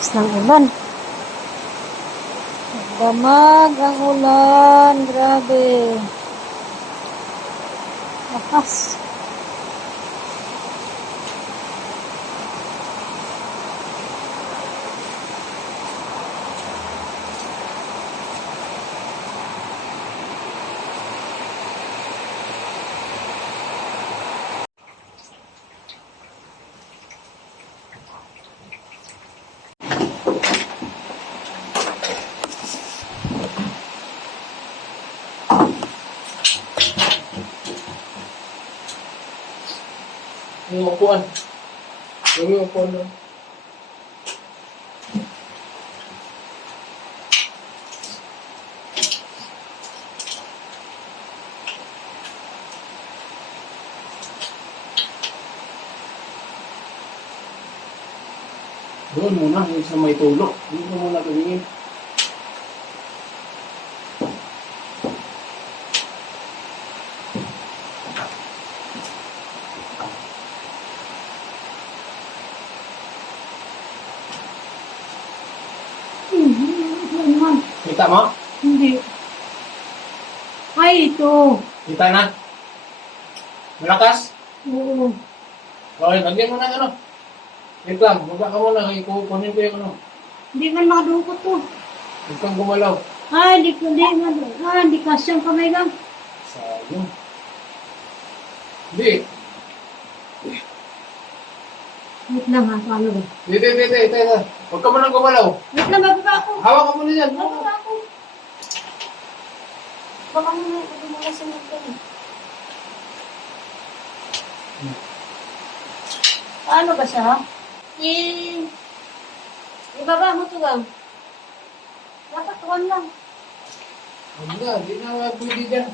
Lakas ng ulan. Damag ang ulan. Grabe. Lakas. Yung upuan. Yung upuan doon. Doon muna, yung sa may tulok. Doon muna tumingin. Kita mo? Hindi. Ay, ito. Kita na? Malakas? Oo. Okay, lagyan mo na ano. Wait lang, baba ka muna. Kukunin ko yung ano. Hindi man makadukot to. Huwag kang gumalaw. Hindi kasyang kamay lang. Sayang. Hindi. Wait lang ha, paano ba? Dito. Huwag ka munang gumalaw. Wait lang, bababa ako. Hawak ka muna dyan. Bababa ako. Baka mo na sunod ka na. Paano ba siya? Ibaba mo ito lang. Dapat tuwan lang. Hindi na pwede dyan.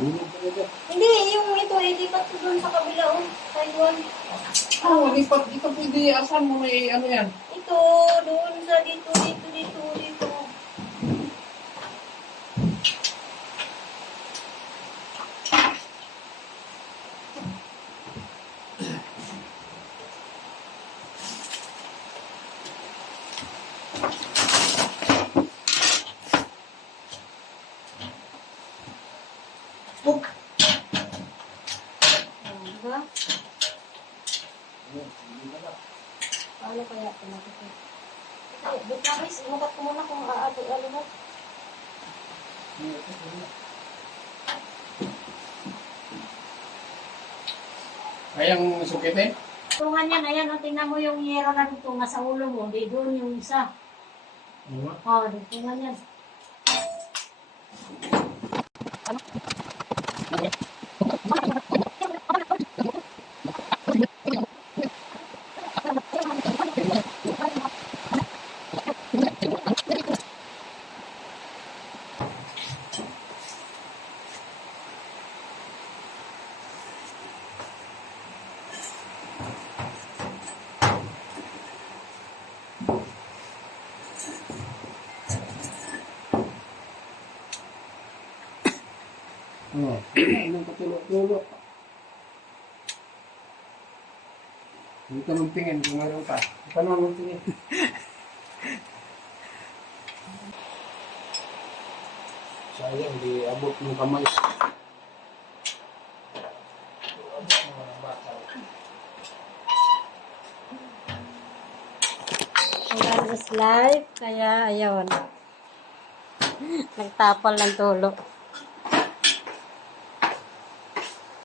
Bulog ka na dyan. Hindi, yung ito, ilipat ko doon sa kabila, oh. Taiwan. Lipat. Dito pwede. Asan mo may ano yan? Ito, doon sa dito. Book. Diba? Paano kaya ito natin? Ay, book na guys. Imukat ko muna kung ano mo. Ayang sukitin? Tungan yan, ayan, o, tingnan mo yung yero na dito, nasa ulo mo. Di doon yung isa. O, tungan yan. Anong patulog-tulog? Hindi ka magtingin kung meron ka. Hindi ka naman magtingin. Sayang, di abot ng kamay. Ayan is live, kaya ayun. Nagtapal ng tulo.